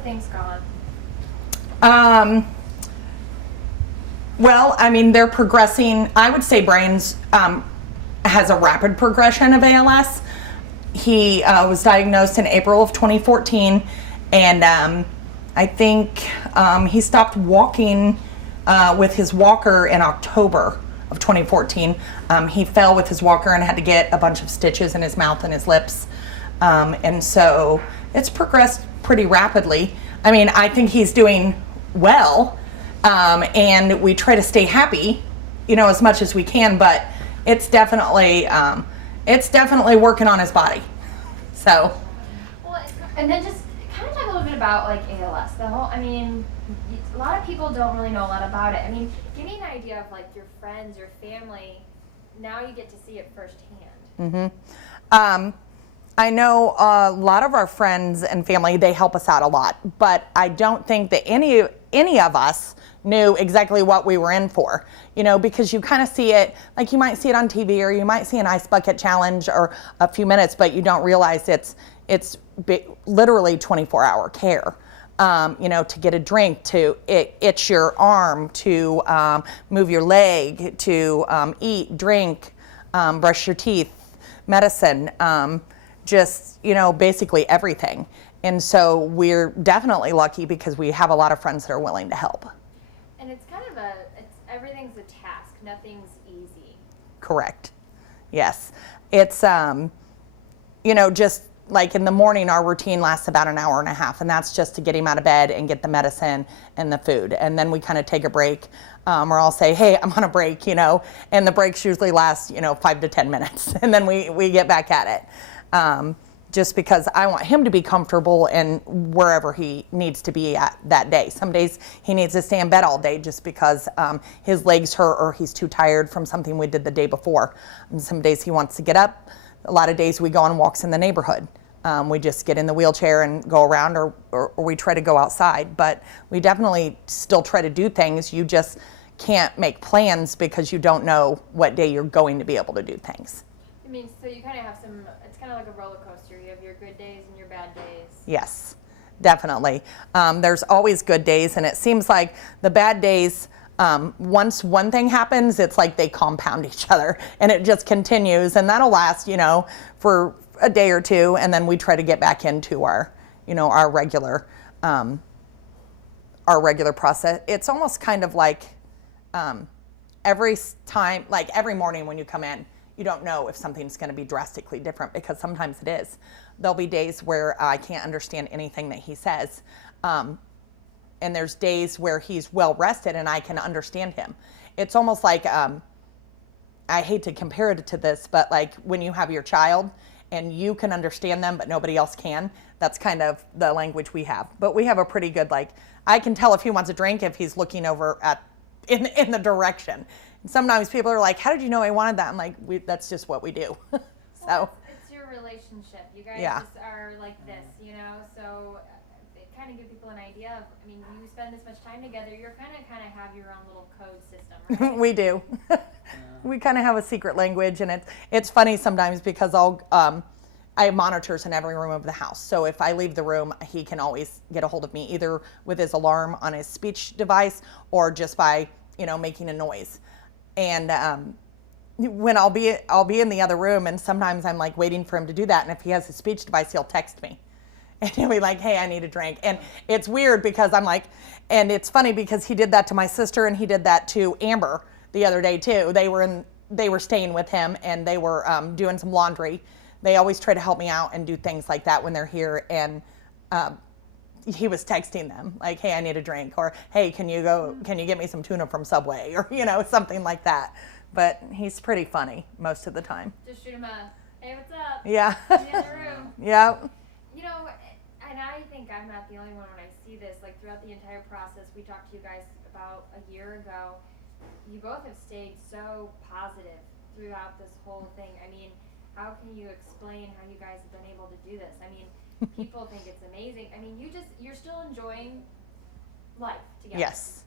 have things gone? Well, I mean, they're progressing. I would say Brian's has a rapid progression of ALS. He was diagnosed in April of 2014, and I think he stopped walking with his walker in October of 2014. He fell with his walker and had to get a bunch of stitches in his mouth and his lips. And so it's progressed pretty rapidly. I mean, I think he's doing well, and we try to stay happy, as much as we can, but it's definitely working on his body. So. Well, and then just kind of talk a little bit about like ALS. A lot of people don't really know a lot about it. I mean, give me an idea of like your friends, your family. Now you get to see it firsthand. Mm-hmm. I know a lot of our friends and family, they help us out a lot, but I don't think that any of us knew exactly what we were in for, because you kind of see it, like you might see it on TV or you might see an ice bucket challenge or a few minutes, but you don't realize it's literally 24-hour care. To get a drink, to itch your arm, to move your leg, to eat, drink, brush your teeth, medicine, basically everything. And so we're definitely lucky because we have a lot of friends that are willing to help. And it's kind of everything's a task. Nothing's easy. Correct. Yes. It's, just like in the morning, our routine lasts about an hour and a half, and that's just to get him out of bed and get the medicine and the food. And then we kind of take a break, or I'll say, hey, I'm on a break, and the breaks usually last, 5 to 10 minutes. And then we get back at it. Just because I want him to be comfortable and wherever he needs to be at that day. Some days he needs to stay in bed all day just because his legs hurt or he's too tired from something we did the day before. And some days he wants to get up. A lot of days we go on walks in the neighborhood. We just get in the wheelchair and go around or we try to go outside. But we definitely still try to do things. You just can't make plans because you don't know what day you're going to be able to do things. So you kind of have it's kind of like a roller coaster. You have your good days and your bad days. Yes, definitely. There's always good days, and it seems like the bad days, once one thing happens, it's like they compound each other, and it just continues, and that'll last, for a day or two, and then we try to get back into our regular process. It's almost kind of like every time, like every morning when you come in, you don't know if something's going to be drastically different because sometimes it is. There'll be days where I can't understand anything that he says. And there's days where he's well rested and I can understand him. It's almost like, I hate to compare it to this, but like when you have your child and you can understand them, but nobody else can, that's kind of the language we have. But we have a pretty good, I can tell if he wants a drink if he's looking over in the direction. And sometimes people are like, how did you know I wanted that? I'm like, that's just what we do. Well, it's your relationship. You guys just are like this, so it kind of gives people an idea of, you spend this much time together, you're kind of have your own little code system, right? We do. We kind of have a secret language, and it's funny sometimes because I have monitors in every room of the house. So if I leave the room, he can always get a hold of me, either with his alarm on his speech device or just by, making a noise. And when I'll be in the other room, and sometimes I'm like waiting for him to do that. And if he has his speech device, he'll text me. And he'll be like, hey, I need a drink. And it's weird because I'm like, and it's funny because he did that to my sister and he did that to Amber the other day too. They were staying with him and they were doing some laundry. They always try to help me out and do things like that when they're here. And he was texting them like, hey, I need a drink, or hey, can you get me some tuna from Subway, or something like that. But he's pretty funny most of the time. Just shoot him a, hey, what's up? Yeah. In the other room. Yeah. And I think I'm not the only one when I see this. Like throughout the entire process, we talked to you guys about a year ago. You both have stayed so positive throughout this whole thing. How can you explain how you guys have been able to do this? People think it's amazing. You're still enjoying life together. Yes.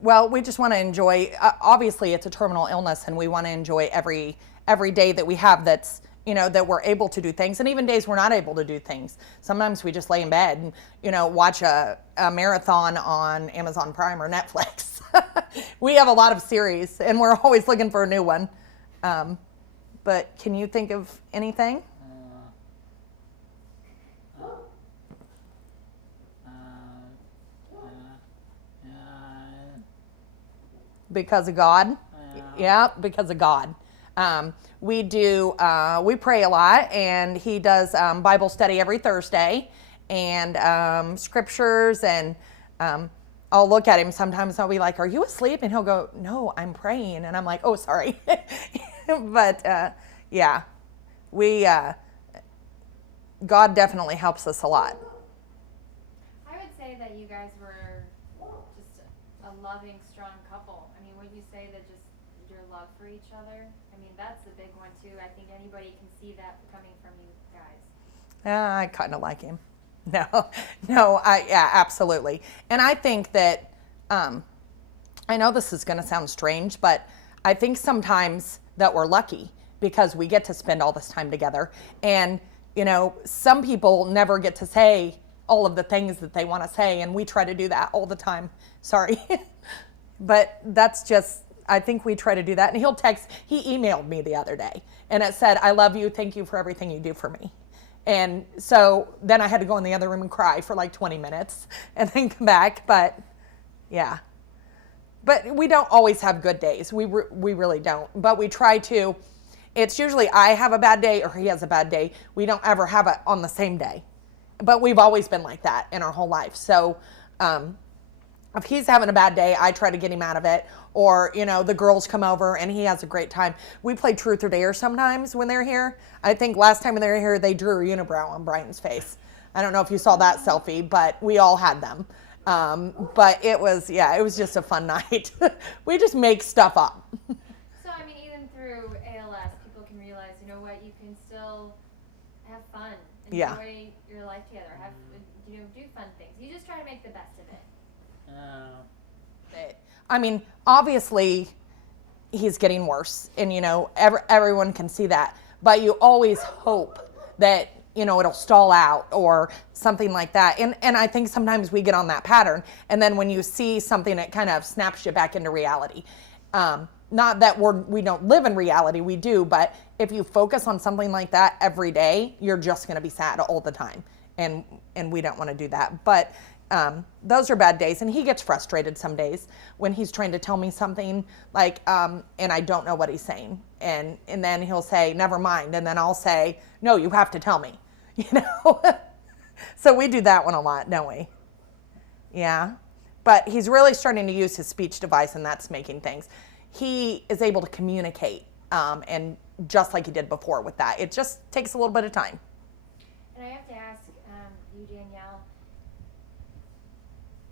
Well, we just want to enjoy, obviously it's a terminal illness and we want to enjoy every day that we have that's, that we're able to do things, and even days we're not able to do things. Sometimes we just lay in bed and, watch a marathon on Amazon Prime or Netflix. We have a lot of series, and we're always looking for a new one. But can you think of anything? Because of God? Yeah, because of God. We pray a lot, and he does Bible study every Thursday, and scriptures, and I'll look at him sometimes, I'll be like, are you asleep? And he'll go, no, I'm praying. And I'm like, oh, sorry. But yeah, God definitely helps us a lot. I would say that you guys were just a loving, strong couple. I mean, would you say that just your love for each other? I mean, that's the big one too. I think anybody can see that coming from you guys. I kind of like him. No, yeah, absolutely. And I think that, I know this is going to sound strange, but I think sometimes that we're lucky because we get to spend all this time together. And, some people never get to say all of the things that they want to say, and we try to do that all the time. Sorry. But that's just, I think we try to do that. And he emailed me the other day, and it said, I love you. Thank you for everything you do for me. And so then I had to go in the other room and cry for like 20 minutes and then come back. But yeah, but we don't always have good days. We really don't, but we try to. It's usually I have a bad day or he has a bad day. We don't ever have it on the same day, but we've always been like that in our whole life. So if he's having a bad day, I try to get him out of it. Or, the girls come over and he has a great time. We play Truth or Dare sometimes when they're here. I think last time when they were here, they drew a unibrow on Brian's face. I don't know if you saw that selfie, but we all had them. But it was just a fun night. We just make stuff up. So, I mean, even through ALS, people can realize, you can still have fun, enjoy your life together, do fun things. You just try to make the best of it. I mean, obviously, he's getting worse, and everyone can see that. But you always hope that it'll stall out or something like that. And I think sometimes we get on that pattern, and then when you see something, it kind of snaps you back into reality. Not that we don't live in reality, we do. But if you focus on something like that every day, you're just going to be sad all the time, and we don't want to do that. But those are bad days, and he gets frustrated some days when he's trying to tell me something like, and I don't know what he's saying, and then he'll say, never mind, and then I'll say, no, you have to tell me, So we do that one a lot, don't we? Yeah, but he's really starting to use his speech device, and that's making things. He is able to communicate, and just like he did before with that. It just takes a little bit of time. And I have to ask you, Danielle,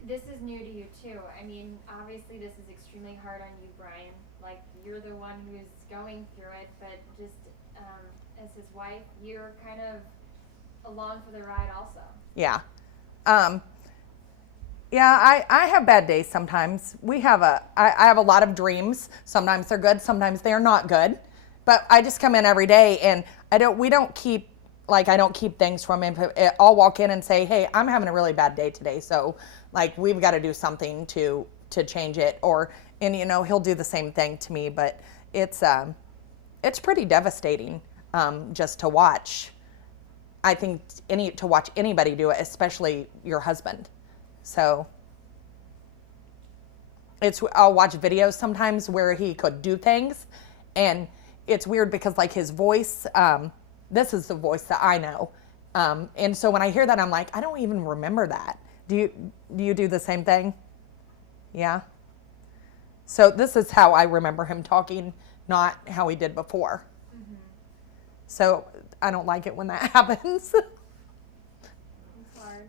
this is new to you too. I mean, obviously this is extremely hard on you, Brian. Like, you're the one who's going through it, but just as his wife, you're kind of along for the ride also. Yeah. I have bad days sometimes. I have a lot of dreams. Sometimes they're good, sometimes they're not good. But I just come in every day, and I don't keep things from him. I'll walk in and say, hey, I'm having a really bad day today, so we've got to do something to change it. And he'll do the same thing to me, but it's pretty devastating just to watch. I think to watch anybody do it, especially your husband. So I'll watch videos sometimes where he could do things, and it's weird because his voice, this is the voice that I know. And so when I hear that, I'm like, I don't even remember that. Do you do the same thing? Yeah. So this is how I remember him talking, not how he did before. Mm-hmm. So I don't like it when that happens. It's hard.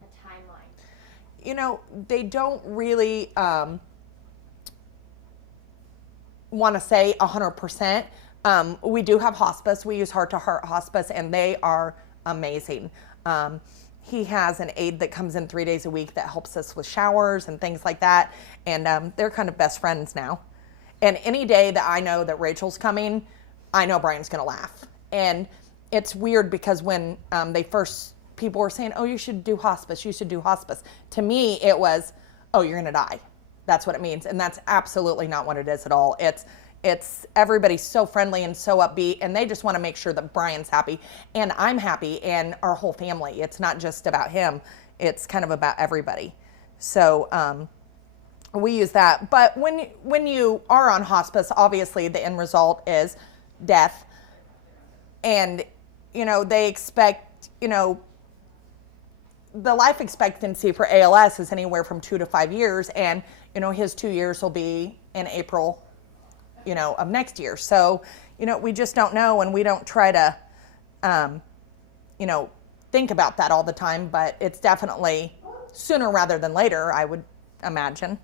A timeline. They don't really want to say 100%. We do have hospice. We use Heart to Heart Hospice, and they are amazing. He has an aide that comes in 3 days a week that helps us with showers and things like that. And they're kind of best friends now. And any day that I know that Rachel's coming, I know Brian's going to laugh. And it's weird because when people were saying, oh, you should do hospice, you should do hospice. To me, it was, oh, you're going to die. That's what it means. And that's absolutely not what it is at all. It's everybody's so friendly and so upbeat, and they just want to make sure that Brian's happy and I'm happy and our whole family. It's not just about him. It's kind of about everybody. So we use that. But when you are on hospice, obviously the end result is death. And, they expect, the life expectancy for ALS is anywhere from 2 to 5 years. And, his 2 years will be in April, of next year. So, we just don't know, and we don't try to, think about that all the time, but it's definitely sooner rather than later, I would imagine.